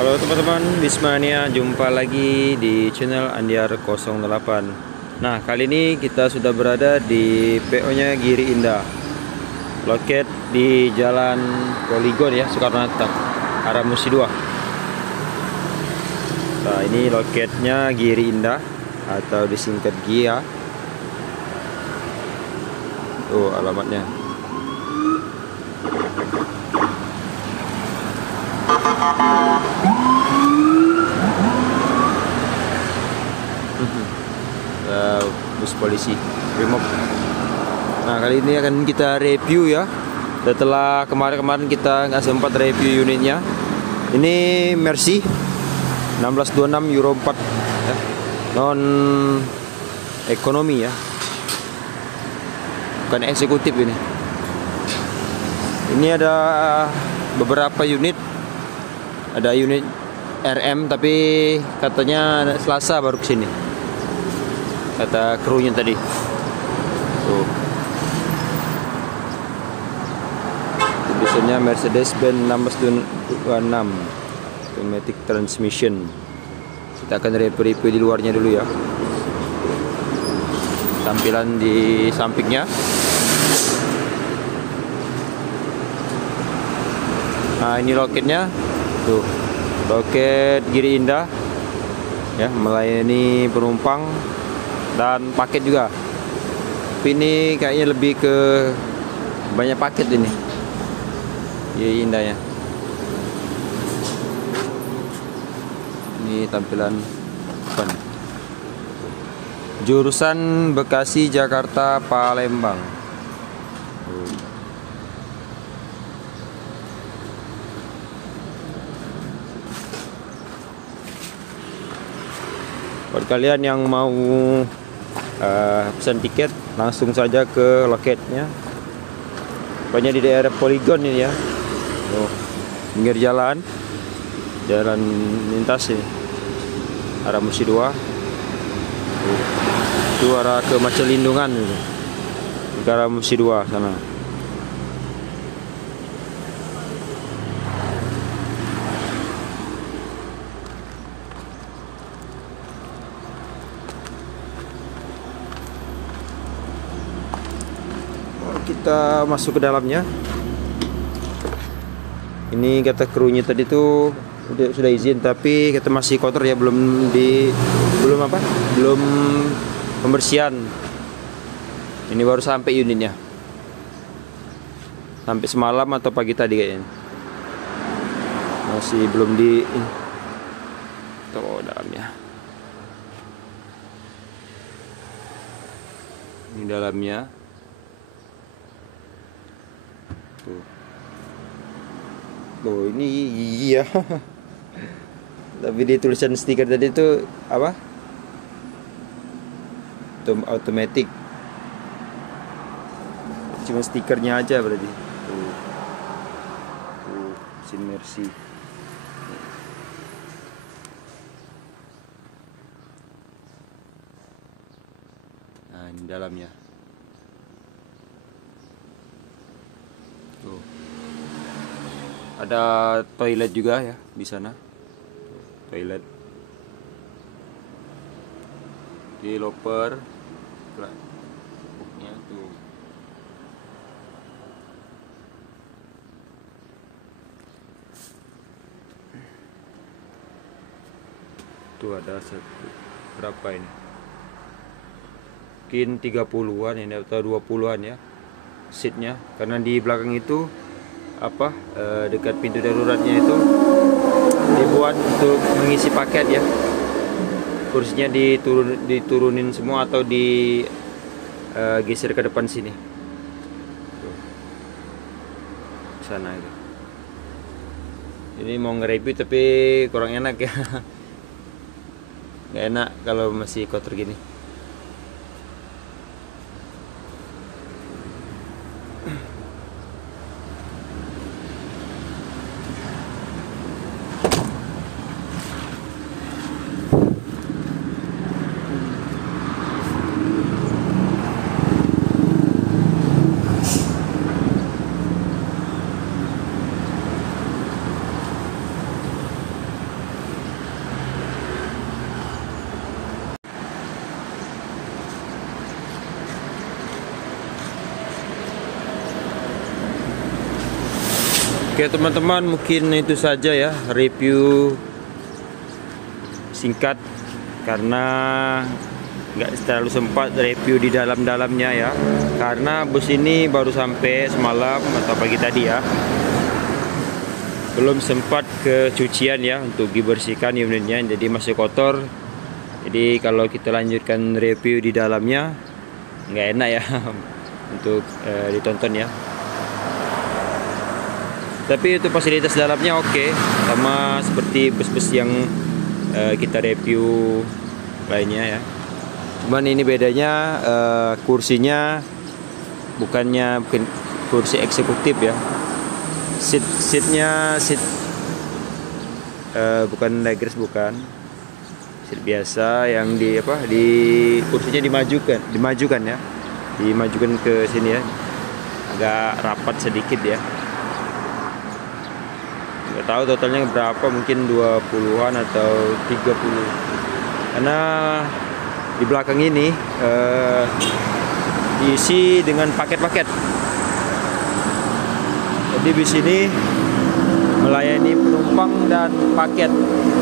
Halo teman-teman Wismania, jumpa lagi di channel Andiar 08. Nah, kali ini kita sudah berada di PO-nya Giri Indah. Loket di Jalan Poligon ya, Soekarno-Hatta, arah Musi 2. Nah, ini loketnya Giri Indah atau disingkat GIA. Tuh alamatnya. Bus polisi Brimob. Nah, kali ini akan kita review ya. Setelah kemarin kita nggak sempat review unitnya. Ini Mercy 1626 Euro 4 ya. Non ekonomi ya, bukan eksekutif ini. Ini ada beberapa unit. Ada unit RM tapi katanya Selasa baru kesini, kata krunya tadi. Tuh, tulisannya Mercedes-Benz 1626 automatic transmission. Kita akan review di luarnya dulu ya. Tampilan di sampingnya. Nah, ini loketnya. Tuh, loket Giri Indah ya, melayani penumpang dan paket juga. Tapi ini kayaknya lebih ke banyak paket ini Giri Indahnya. Ini tampilan depan. Jurusan Bekasi, Jakarta, Palembang. Buat kalian yang mau pesan tiket, langsung saja ke loketnya. Pokoknya di daerah Poligon ini ya. Oh, pinggir jalan lintas ini, arah Musi 2. Itu arah ke Macelindungan itu. Ke arah Musi 2 sana. Kita masuk ke dalamnya. Ini kata krunya tadi tuh sudah izin, tapi kita masih kotor ya, belum pembersihan. Ini baru sampai unitnya, sampai semalam atau pagi tadi kayaknya. Masih belum di tuh dalamnya. Ini dalamnya. Tuh, ini iya. Tapi di tulisan stiker tadi itu apa? Automatic. Cuma stikernya aja berarti. Tuh. Tuh, mesin Mercy. Nah, ini dalamnya. Tuh. Ada toilet juga ya di sana. Toilet. Di loper. Pokoknya tuh. Tuh ada berapa ini? Mungkin 30-an ini atau 20-an ya seatnya, karena di belakang itu dekat pintu daruratnya itu dibuat untuk mengisi paket ya. Kursinya diturunin semua atau geser ke depan sini. Tuh. Sana itu. Ini mau nge-review tapi kurang enak ya. Nggak enak kalau masih kotor gini. Oke teman-teman, mungkin itu saja ya review singkat karena nggak terlalu sempat review di dalam-dalamnya ya, karena bus ini baru sampai semalam atau pagi tadi ya, belum sempat ke cucian ya untuk dibersihkan unitnya, jadi masih kotor. Jadi kalau kita lanjutkan review di dalamnya nggak enak ya untuk ditonton ya. Tapi itu fasilitas dalamnya oke, sama seperti bus-bus yang kita review lainnya ya. Cuman ini bedanya kursinya bukan kursi eksekutif ya. Seatnya bukan leggers, bukan seat biasa yang di kursinya dimajukan ya, dimajukan ke sini ya, agak rapat sedikit ya. Nggak tahu totalnya berapa, mungkin 20-an atau 30, karena di belakang ini diisi dengan paket-paket. Jadi bis ini melayani penumpang dan paket,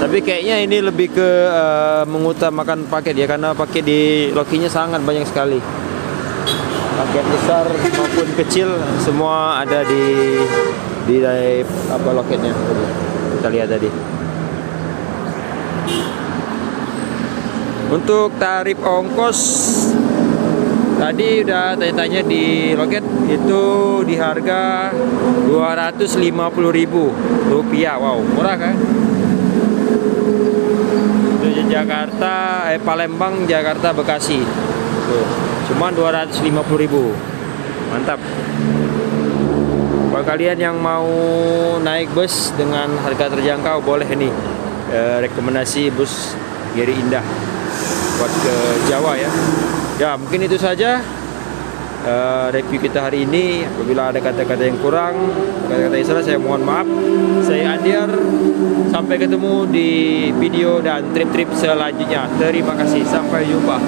tapi kayaknya ini lebih ke mengutamakan paket ya, karena paket di Lokinya sangat banyak sekali. Paket besar maupun kecil semua ada di loketnya. Kita lihat tadi. Untuk tarif ongkos tadi udah tanya-tanya di loket, itu di harga Rp250.000. Wow, murah kan? Itu Jakarta, Palembang, Jakarta, Bekasi. Tuh, cuma Rp250.000. Mantap. Kalau kalian yang mau naik bus dengan harga terjangkau, boleh nih rekomendasi bus Giri Indah buat ke Jawa ya. Ya mungkin itu saja review kita hari ini. Apabila ada kata-kata yang kurang, kata-kata yang salah, saya mohon maaf. Saya Andiar, sampai ketemu di video dan trip-trip selanjutnya. Terima kasih, sampai jumpa.